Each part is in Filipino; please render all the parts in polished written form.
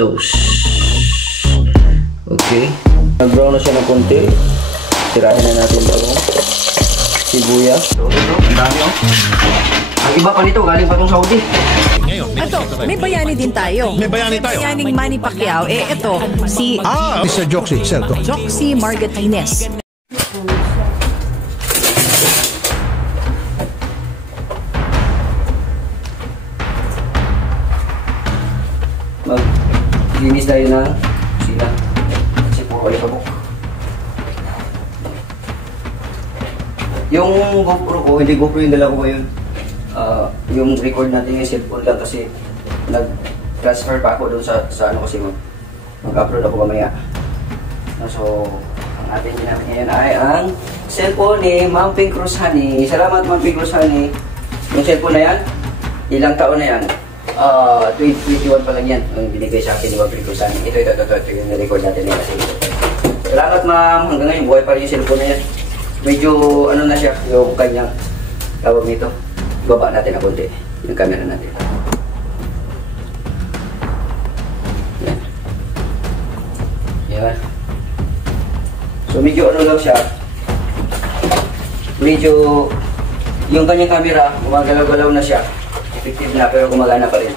sauce. Okay. Nag-brown na siya ng konti. Tirahin na natin ito. Sibuyas. So, ito. Ang dami oh. Ang iba pa nito, galing pa itong Saudi. Ito, may bayani din tayo. May bayani tayo. Bayaning Manny Pacquiao. Ito, si Mr. Joxy, sir. Joxy Margatines. Maglinis tayo ng sila. Kasi puro kayo kabuk. Yung GoPro ko, hindi GoPro yung dala ko ngayon. Yung record natin yung cellphone lang kasi nag-transfer pa ako doon sa ano kasi mag-upload ako mamaya. So, ang ating ginamit ngayon ay ang cellphone ni Ma'am Pink Rose Honey. Salamat Ma'am Pink Rose Honey. Yung cellphone na yan, ilang taon na yan? 2021 pa lang yan. Yung binigay sa akin ni Ma'am Pink Rose Honey. Ito yung record natin ngayon kasi. Salamat Ma'am. Hanggang ngayon, buhay pa rin yung cellphone na yan. Medyo ano na siya, yung kanyang tawag nito. Baba natin na konti yung camera natin. Yan. Yan. So medyo ano lang siya. Medyo yung kanyang camera, gumagalaw-galaw na siya. Effective na pero gumagana pa rin.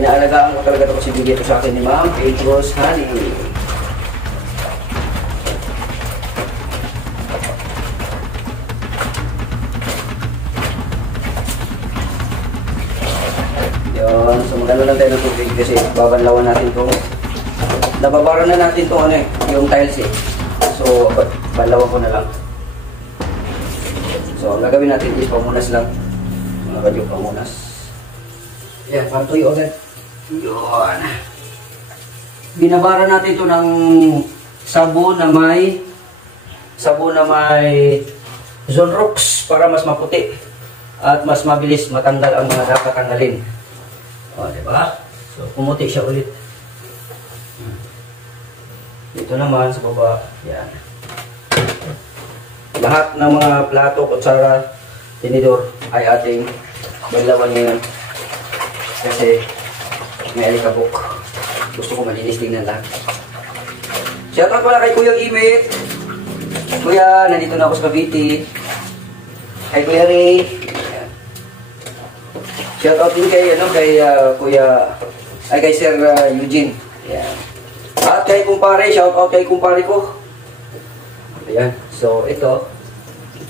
Inaalagaan ko talaga ito kasi bigay ito sa akin ni Ma'am Pink Rose Honey. Yun, so magano lang tayo ng tubig kasi babanlawan natin ito. Nababara na natin ito ano yung tiles eh. So, banlawan ko na lang. So, ang gagawin natin is pamunas lang. Mga kadyo, pamunas. Yan, pantuyo agad. Yun. Binabara natin ito ng sabon na may Zonrox para mas maputi at mas mabilis matanggal ang mga dapat tanggalin. O, diba? So, pumuti siya ulit. Dito naman sa baba. Yan. Lahat ng mga plato, kutsara, tinidor ay ating banlawan ngayon. Kasi may alikabok. Gusto ko malinis tingnan lahat. Shoutout pala kay Kuya Imit. Kuya, nandito na ako sa Cavite. Kay Kuya Ray. Shoutout din kay kay Sir Eugene. Ayan. At kay kumpare, shoutout kay kumpare ko. Ayan. So ito,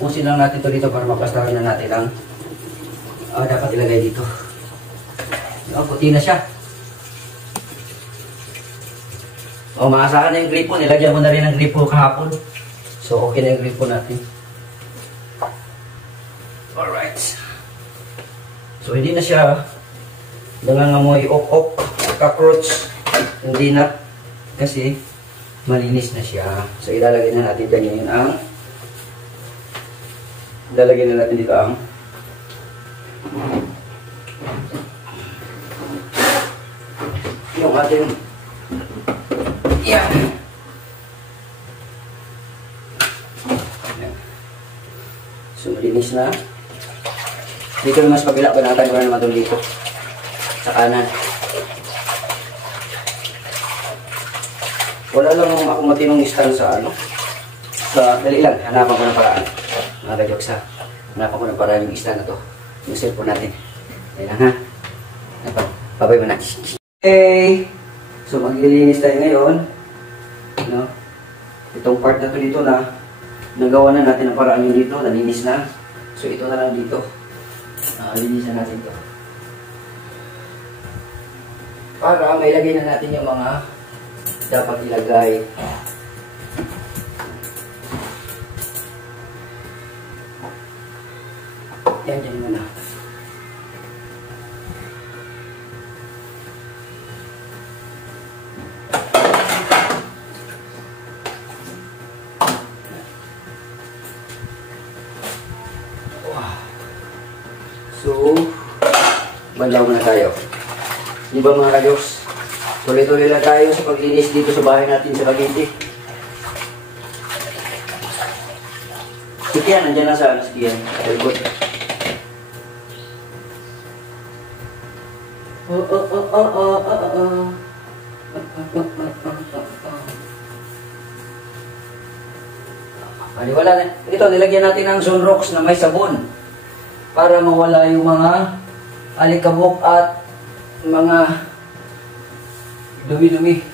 pusin lang natin ito dito para maplastaran na natin ang dapat ilagay dito. Puti na siya. Maasahan na yung gripo. Nilagyan mo na rin ang gripo kahapon. So okay na yung gripo natin. Alright. So hindi na siya nangangamoy ok-ok, cockroach. Hindi na. Kasi malinis na siya. So ilalagay na natin dyan ngayon ilalagay na natin dito ang yung ating yan. So malinis na. Dito mas pabila, banatan ko na naman dito sa kanan. Wala lang ako matinong stand sa dali lang, hanapan ko ng paraan. Mga ka-jokes ha, hanapan ko ng paraan yung stand na to, yung cellphone natin. Ayan lang ha. Babay mo na. Okay, so maglilinis tayo ngayon. Itong part na to dito na nagawa na natin ang paraan yung dito, nalinis na. So ito na lang dito. Linisan natin to. Para mailagay na natin yung mga dapat ilagay. Yan, dyan muna. So, banlaw na tayo. Di ba mga kajoks? Tuloy-tuloy lang tayo sa paglinis dito sa bahay natin sa Cavite. Sikian, nandiyan na sa sikian. Elbot. Oh. di wala na. Ito, nilagyan natin ng Sunrox na may sabon para mawala yung mga alikabok at mga dumi-dumi.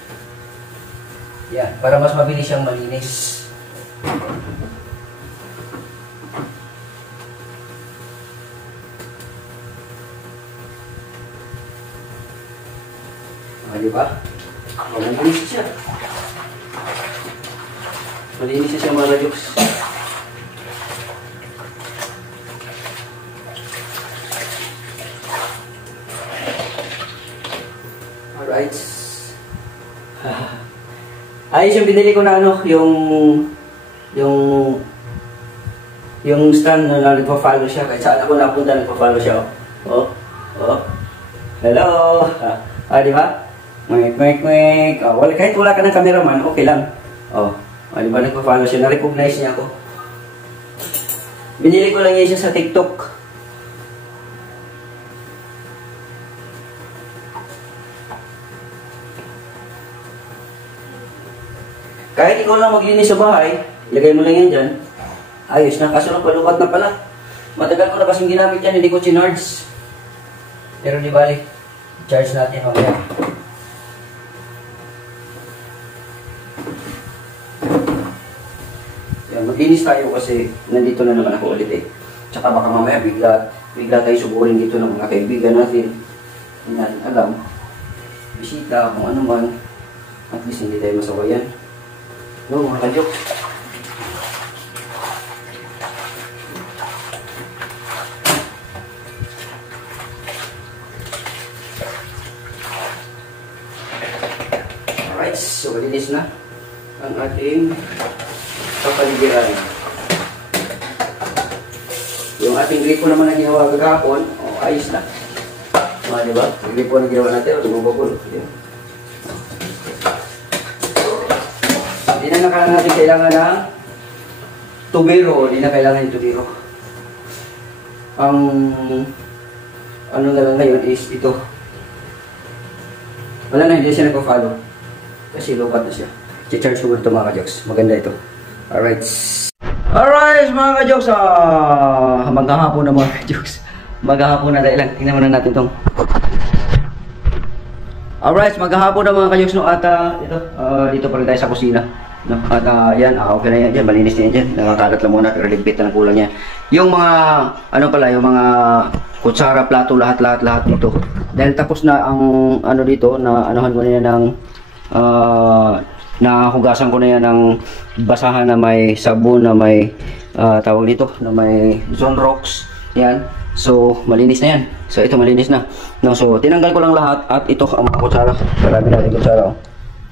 Yan, para mas mabilis siyang malinis. Di ba? Malinis siya. Malinis siya mga kajoks. Alright. Ayos yung binili ko na ano, yung stand na nagpa-follow siya. Kahit saan ako napunta, nagpa-follow siya. Oh. Hello. Di ba? Mwek. Kahit wala ka ng cameraman, okay lang. Di ba nagpa-follow siya? Na-recognize niya ako. Binili ko lang yan siya sa TikTok. Kahit ikaw lang maglinis sa bahay, ilagay mo lang yan dyan. Ayos na, kaso lupat na pala. Matagal ko na kasing ginamit yan, hindi ko chinards. Pero di bali, charge natin mamaya. Yan, maglinis tayo kasi nandito na naman ako ulit eh. Tsaka baka mamaya bigla tayo suburin dito ng mga kaibigan natin. Hindi natin alam. Bisita, kung ano man. At least hindi tayo masawayan. No, mga kadyok. Alright, so malinis na ang ating kapaligiran. Yung ating gripo naman na ginawa kagapon, ayos na. Diba? Yung gripo na ginawa natin, tumubabol. Hindi na natin kailangan ng tubero. Hindi na kailangan ng tubero. Ang ano na lang ngayon is ito. Wala na, hindi siya nagpa-follow. Kasi lupat na siya. I-charge ko ito mga kajoks. Maganda ito. Alright. Alright mga kajoks. Maghahapon na mga kajoks. Maghahapon na dahil lang. Tingnan muna natin itong. Alright, maghahapon na mga kajoks. No? At dito pa rin tayo sa kusina. No? At yan, okay na yan dyan, malinis na yan dyan. Nakakalat lang muna, pero ligpit na ng kulang niya. Yung mga, ano pala, yung mga kutsara, plato, lahat dito. Dahil tapos na ang, ano dito, na anuhan ko na yan ng, nahugasan ko na yan ng basahan na may sabon, na may, tawag dito, na may Sunrox. Yan. So, malinis na yan. So, ito malinis na. No, so, tinanggal ko lang lahat at ito ang mga kutsara. Marami natin kutsara.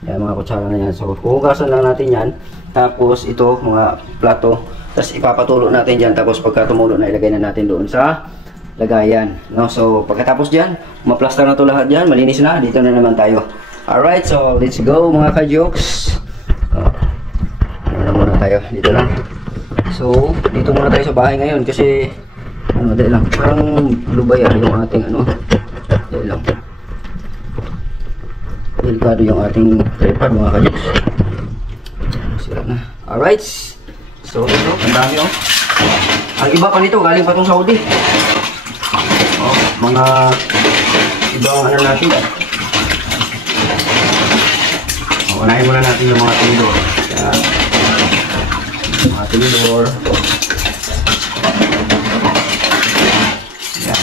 Yan, mga kutsara na yan. So, huhugasan lang natin yan. Tapos, ito, mga plato. Tapos, ipapatulo natin dyan. Tapos, pagka tumulo na, ilagay na natin doon sa lagayan. No? So, pagkatapos dyan, maplaster na to lahat dyan. Malinis na. Dito na naman tayo. Alright, so, let's go mga ka-jokes. Ano muna tayo. Dito lang. So, dito muna tayo sa bahay ngayon. Kasi, ano, dahil lang. Parang lubay yung ating, ano. Dahil lang. Delikado yung ating tripod mga kajoks. Sira na. Alright. So ito, ang dami oh. Ang iba pa nito, galing pa itong Saudi. Mga ibang ano natin. Unahin muna natin yung mga tinidor. Yan. Mga tinidor. Yan.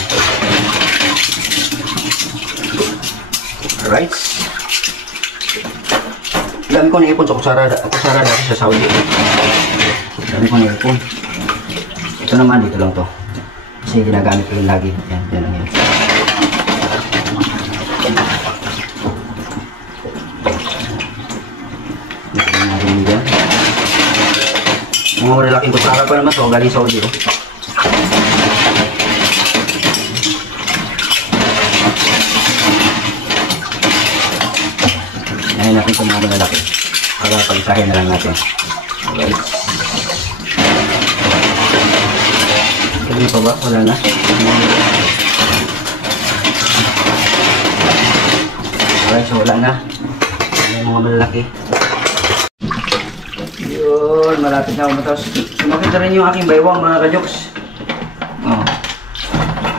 Alright. Dami ko na-ipon sa kutsara dati sa Saudi. Dami ko na-ipon. Ito naman, dito lang to. Kasi ginagamit ko yung lagi. Yan, yan lang yan. Yan natin dyan. Mga malalaking kutsara pa naman to, galing Saudi. Yan natin ito mga malalaki. Para pag-isahin na lang natin. Alright. Hindi pa ba? Wala na. Alright, so wala na. Yan yung mga malalaki. Yun, malapit na ako matapos. Sumakit na rin yung aking baywang mga kajoks. Oh.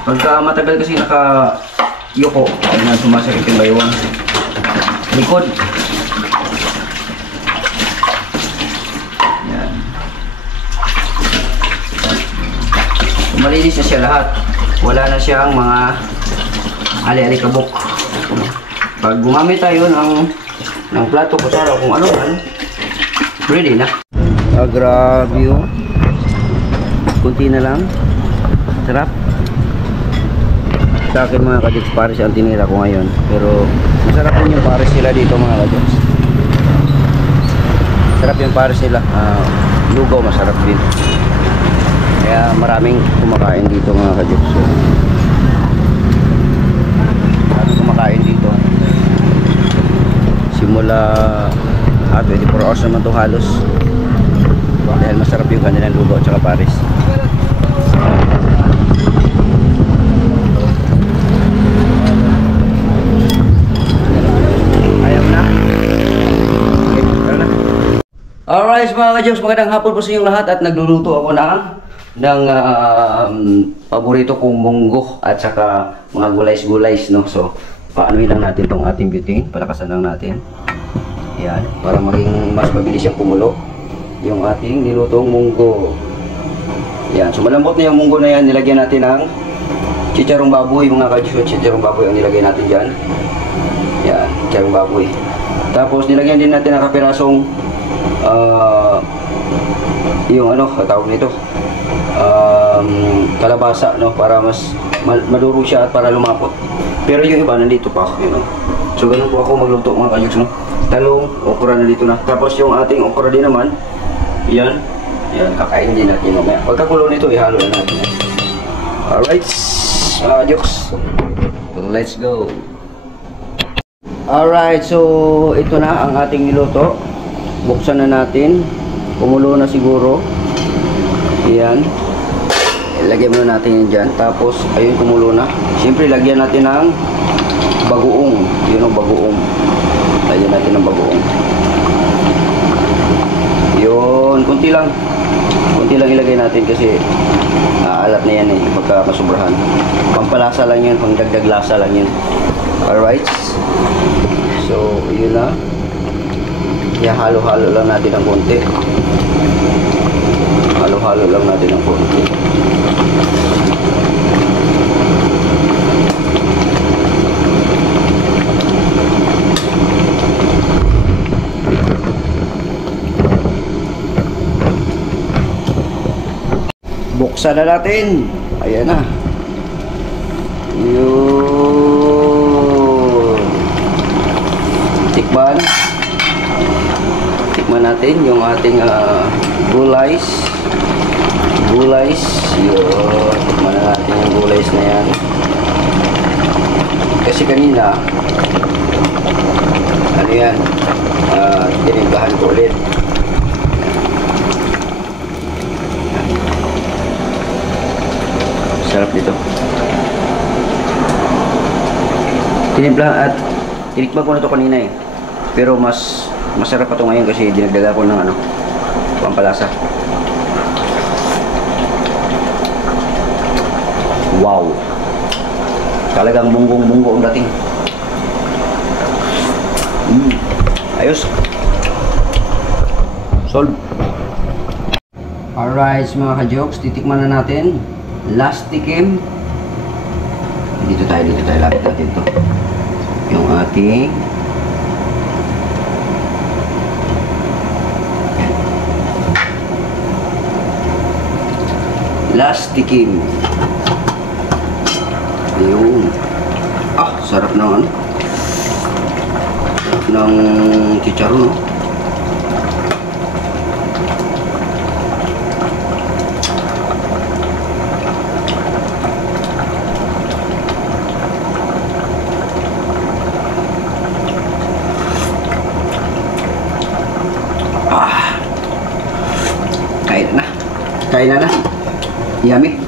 Pagka matagal kasi naka-yoko, ayun na sumasakit yung baywang. Likod. Yan. Malinis na siya lahat. Wala na siyang mga ali-alikabok. Pag gumamit tayo ng plato, kutsara, kung ano man, ready na. Grabe yun. Kunti na lang. Sarap. Sa akin mga kajoks, pares ang tinira ko ngayon. Pero masarap din yung pares nila dito mga kajoks. Sarap yung pares nila. Lugaw masarap din. Kaya maraming kumakain dito mga kajoks. So, maraming kumakain dito. Simula 24 hours naman ito halos. Dahil masarap yung kanilang lugaw at saka pares. Ayaw na. Okay, tara na. Alright mga kajoks, magandang hapon po sa inyong lahat. At nagluluto ako ng paborito kong munggo at saka mga gulays-gulays, no? So, paanoin lang natin itong ating butane. Palakasan lang natin. Yan, para maging mas mabilis yung kumulo yung ating nilutong munggo. Yan, so malambot na yung munggo na yan. Nilagyan natin ng chicharong baboy mga kajoks. Chicharong baboy ang nilagay natin dyan. Yan, chicharong baboy. Tapos nilagyan din natin ng kapirasong yung ano, tawag nito, kalabasa, no, para mas maduro siya at para lumapot. Pero yung iba nandito pa, you know. So ganun po ako magluto mga kajoks, no. Talong, okra nandito na. Tapos yung ating okra din naman, yan, kakain din natin mamaya. Pagkakulo nito, ihalo na natin. Alright, mga kajoks, let's go. Alright, so ito na ang ating niluto. Buksan na natin. Kumulo na siguro. Yan. Lagyan muna natin yan dyan. Tapos, ayun, kumulo na. Siyempre, lagyan natin ng bagoong. Yun ang bagoong. Lagyan natin ng bagoong. Yun. Kunti lang. Kunti lang ilagay natin kasi alat na yan eh. Pagka masubrahan. Pampalasa lang yun. Pangdagdag lasa lang yun. Alright. So, yun na. Halo-halo lang natin ng konti. Halo-halo lang natin ng konti. Buksan na natin. Ayan na. Yun. Tikman natin yung ating gulays. Yun. Tikman na natin yung gulays na yan. Kasi kanina ano yan, tinimplahan ko ulit. Sarap dito. Tinimplahan at tinikman ko na ito kanina eh. Pero masarap pa ito ngayon kasi dinagdaga ko ng ano, pampalasa. Wow! Talagang munggong-munggo ang dating. Ayos. Solve. Alright mga kajoks, titikman na natin. Last tikim. Dito tayo lapit natin to. Yung ating last tikim. Ayun. Sarap ng ano? Sarap ng chicharon, no? Kain na. Yummy.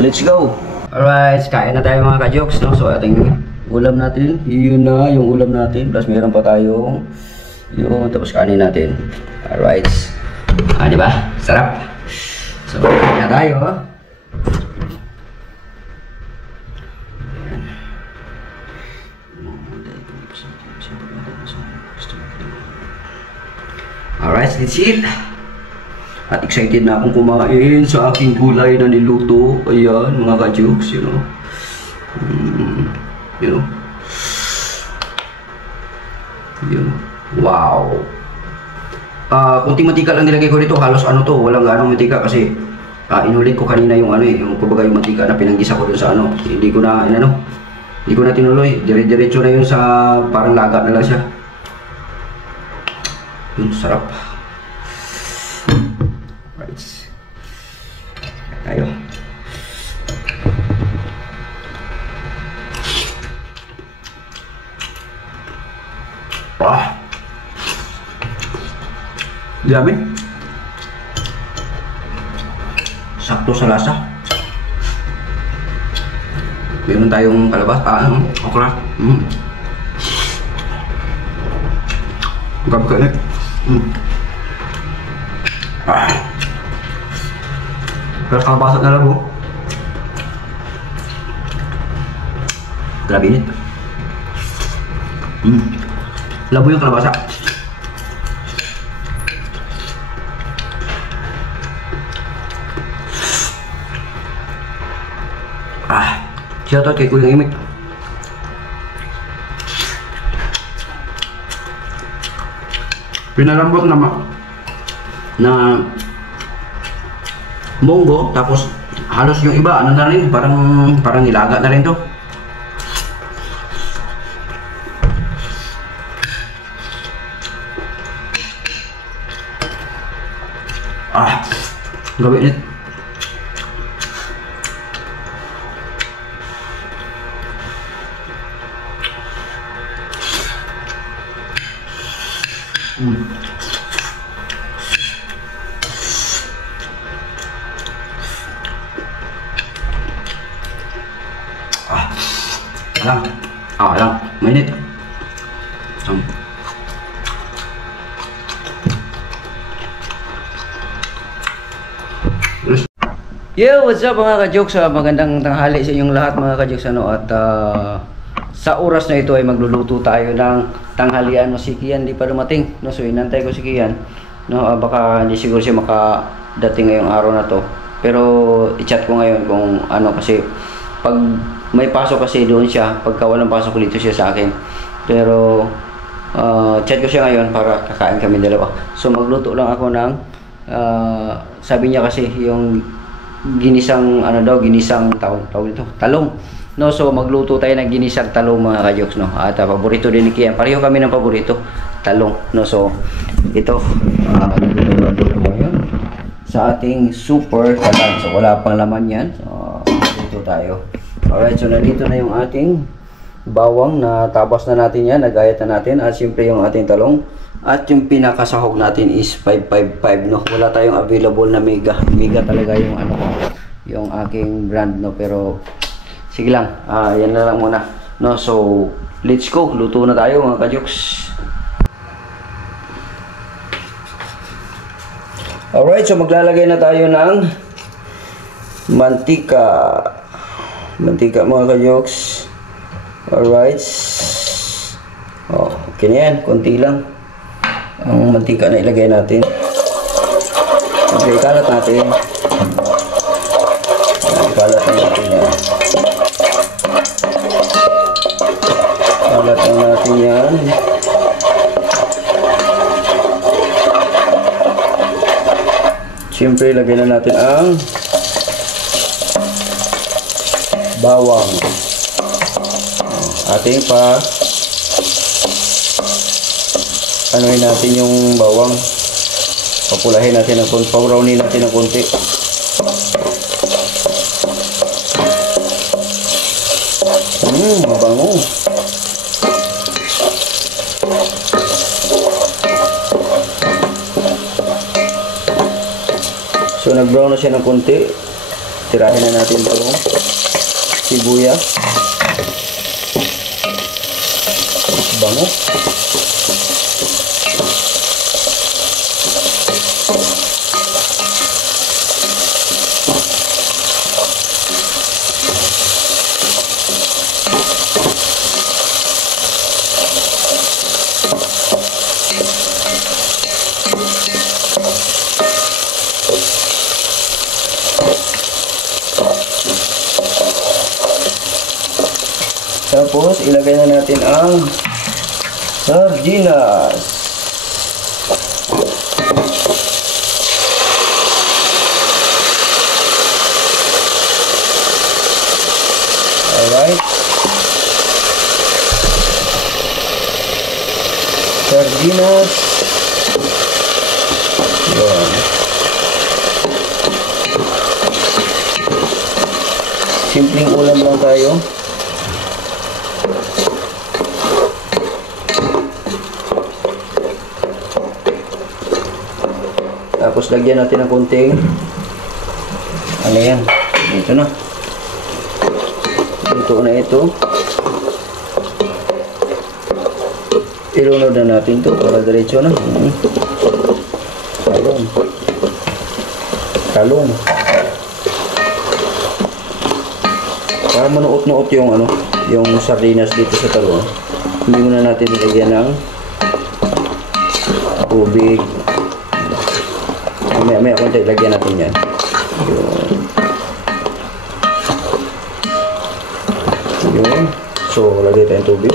Let's go. Alright, kain na tayo mga kajoks, no? So ating ulam natin, yun na yung ulam natin. Plus meron pa tayong Yun, tapos kanin natin. Alright. Ah, di ba? Sarap. So, kaya tayo, ha? Alright, let's eat. At excited na akong kumain sa aking gulay na niluto. Ayan, mga ka-jokes, you know. You know. Yun. Wow. Kunting mantika lang nilagay ko dito. Halos ano to, walang ganong mantika kasi inulit ko kanina yung ano yung kumbaga yung mantika na pinanggisa ko dun sa ano. Hindi ko na hindi ko na tinuloy. Dire-diretso na yun sa parang laga na lang siya. Yun, sarap. Right. Tayo. Dami. Sakto sa lasa. Meron tayong kalabas, okra. Gabkalit. Pero kalabasat na lang, oh. Grabe nito. Labo yung kalabasa. Shoutout kay Kuya Imik. Pinalambot na munggo, tapos halos yung iba ano na rin, parang nilaga na rin to. Gabi nito. Alam, mainit. Yo, what's up mga ka-jokes? Magandang tanghali sa inyong lahat mga ka-jokes, ano? At sa oras na ito ay magluluto tayo ng tanghalian. No, si Kian di pa dumating, no? So inantay ko si Kian, no? Baka hindi siguro siya makadating ngayong araw na to, pero i-chat ko ngayon kung ano, kasi pag may pasok kasi doon siya, pagka walang pasok dito siya sa akin. Pero chat ko siya ngayon para kakain kami dalawa. So magluto lang ako ng sabi niya kasi yung ginisang ano daw, ginisang tawag ito, talong. No, so magluto tayo ng ginisang talong mga ka-jokes, no. At paborito din ni Kian. Pareho kami ng paborito, talong, no. So ito magluto ngayon sa ating super kalan. So wala pang laman 'yan. So dito tayo. Alright, so nandito na yung ating bawang na tabas na natin yan, nagayat na natin, at siyempre yung ating talong. At yung pinakasahog natin is 555, no. Wala tayong available na mega talaga yung ano ko, yung aking brand, no. Pero sige lang, yan na lang muna, no. So let's go, luto na tayo mga ka-jokes. Alright, so maglalagay na tayo ng mantika mga ka-jokes. Alright. Okay na yan, konti lang ang mantika na ilagay natin. Okay, ikalat natin. Ikalat natin yan. Ikalat natin yan. Siyempre, ilagay na natin ang bawang. Ating anuhin natin yung bawang. Papulahin natin ng konti, pawrownin natin ng konti. Mabango. So nag-brown na siya ng konti. Tirahin na natin itong sibuyas. Bango. Tapos, ilagay na natin ang sardinas. Alright. Sardinas. Yan. Simpleng ulam lang tayo. Tapos lagyan natin ng konting ano yan, ito na, luto na ito. Ilunod na natin to para diretso na. Talong talong para manuot-nuot yung ano, yung sardinas dito sa talong. Hindi muna natin ilagyan ng tubig. May konti, lagyan natin yan. Yun. So, lagay tayong tubig.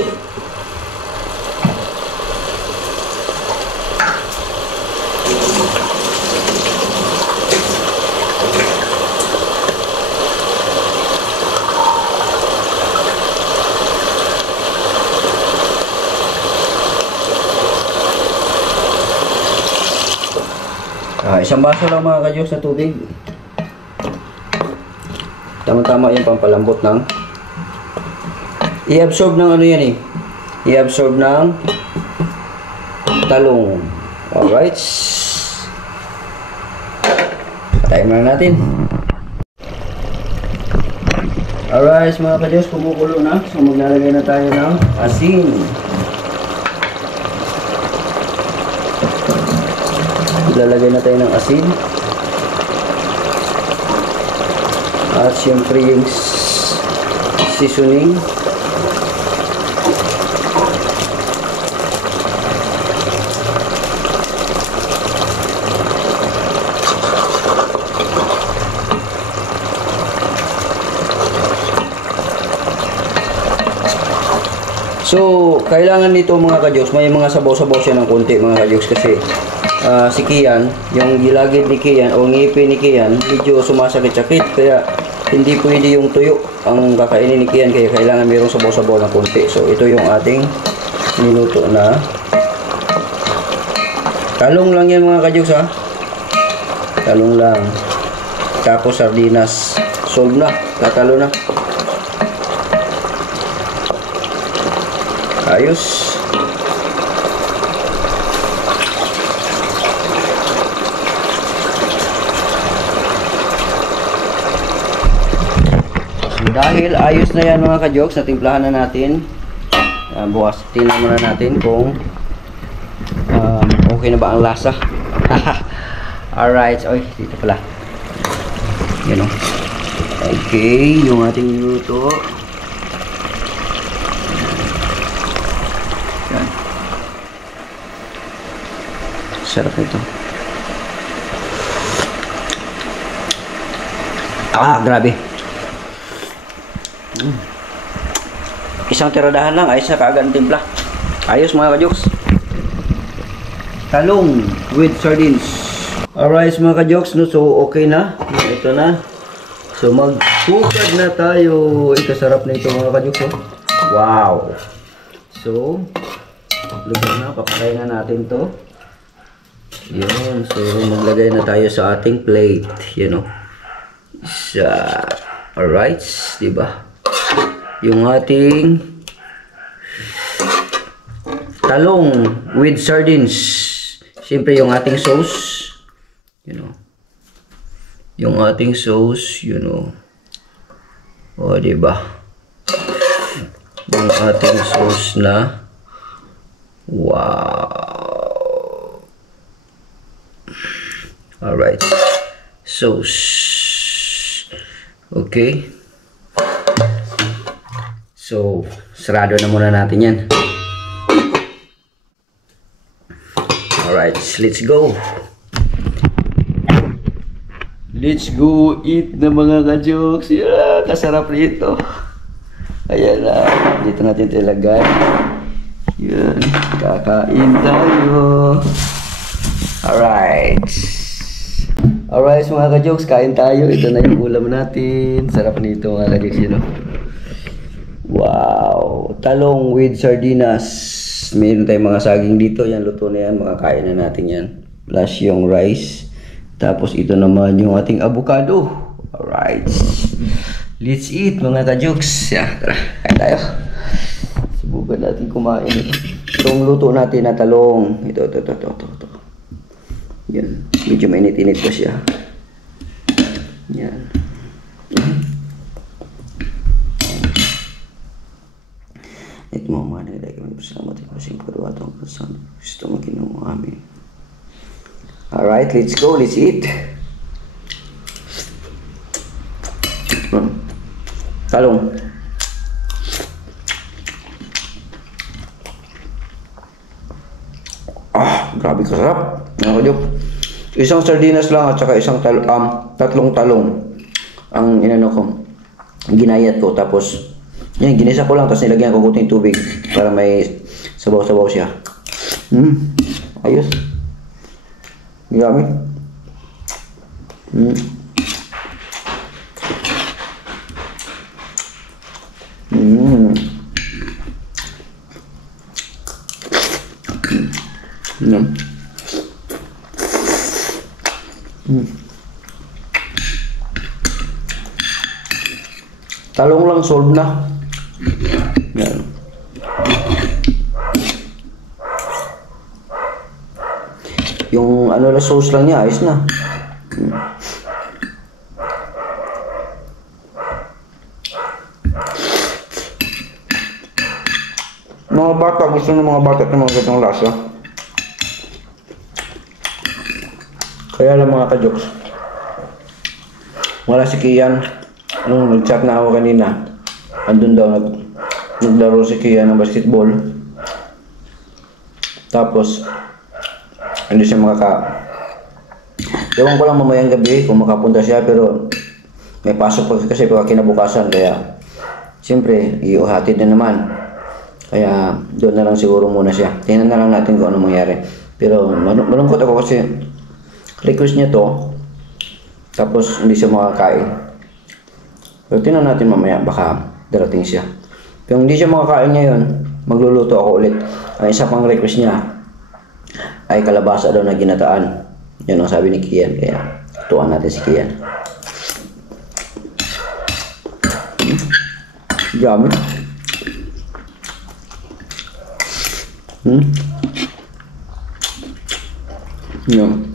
Isang baso lang mga ka-Diyos na tubig. Tama-tama yan, pampalambot ng i-absorb ng ano yan eh. I-absorb ng talong. Alright. Patayin muna natin. Alright mga ka-Diyos, kumukulo na. So maglalagay na tayo ng asin. Lalagay na tayo ng asin at syempre yung seasoning. So kailangan nito mga ka-Diyos, may mga sabaw-sabaw siya ng konti mga ka-Diyos, kasi si Kian, yung gilagid ni Kian o ngipin ni Kian, medyo sumasakit-sakit, kaya hindi pwede yung tuyo ang kakainin ni Kian, kaya kailangan mayroong sabaw-sabaw ng konti. So ito yung ating niluto na talong lang yan mga ka-Diyos ha. Talong lang. Tapos sardinas. Solve na. Tatalo na. Ayos. Dahil ayos na yan mga ka-Jokes, natimplahan na natin. Bukas tingnan muna natin kung okay na ba ang lasa. Alright, oy, dito pala. Yan o. Okay, yung ating niluto. Yan. Sarap ito. Grabe. Isang tiradahan lang, ayos na kaagad ang timpla. Ayos mga ka-Jokes. Talong with sardines. Alright mga ka-Jokes, no? So okay na. Ito na. So magsukad na tayo. Kasarap na ito mga ka-Jokes. Oh. Wow. So lugar na, papatay na natin to. Yun. So maglagay na tayo sa ating plate. You know. Alright, diba? Yung ating talong with sardines. Siyempre yung ating sauce, you know. Yung ating sauce, you know. O, diba? Yung ating sauce na wow. Alright. Sauce. Okay. So, sarado na muna natin yan. Alright, let's go. Let's go eat na mga ka-Jokes. Yeah, kasarap nito. Ayan na. Dito natin ito ilagay. Yan. Kakain tayo. Alright. Alright mga ka-jokes, kain tayo. Ito na yung ulam natin. Sarap nito mga ka-jokes, you know? Wow! Talong with sardinas. Mayroon tayong mga saging dito. Yan, luto na yan. Makakain na natin yan. Plus yung rice. Tapos ito naman yung ating avocado. Alright. Let's eat mga ka-jokes. Yeah, tara, kain tayo. Subukan natin kumain ito. Itong luto natin na talong. Ito. Yan. Medyo mainit-init pa siya. Yan. Ito mga nilagay kami pasalamat at kasing pagkawatang kasama. Gusto maginoong amin. Alright, let's go. Let's eat. Talong. Grabe kasarap. Isang sardinas lang at saka tatlong talong ang inano ko. Ginayat ko tapos yan, ginisa ko lang tapos nilagyan ko kunting tubig para may sabaw-sabaw siya. Ayos. Gamit. Talong lang solve na. Yan. Yung ano na sauce lang niya, ayos na. Mga bata, gusto ng mga bata ng mga gatong lasa. Kaya lang mga ka-jokes, wala si Kian. Nag-chat na ako kanina. Andun daw, naglaro si Kian ng basketball. Tapos, hindi siya ewan ko lang mamayang gabi kung makapunta siya, pero may pasok pa kasi kinabukasan. Kaya, siyempre, iuhatid na naman. Kaya, doon na lang siguro muna siya. Tingnan na lang natin kung ano mangyari. Pero, malungkot ako kasi request niya to. Tapos, hindi siya makakain. Pero tingnan natin mamaya, baka darating siya. Pero hindi siya makakain ngayon, magluluto ako ulit. Ang isa pang request niya ay kalabasa daw na ginataan. Yun ang sabi ni Kian, kaya tuwan natin si Kian. Yummy. Yum.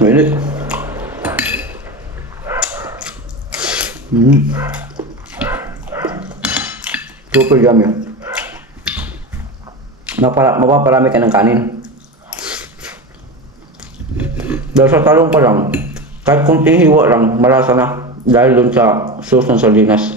Mainit. Super yummy. Mapaparami ka ng kanin. Dahil sa talong pa lang, kahit kunting hiwa lang, malasa na. Dahil dun sa sauce ng sardinas.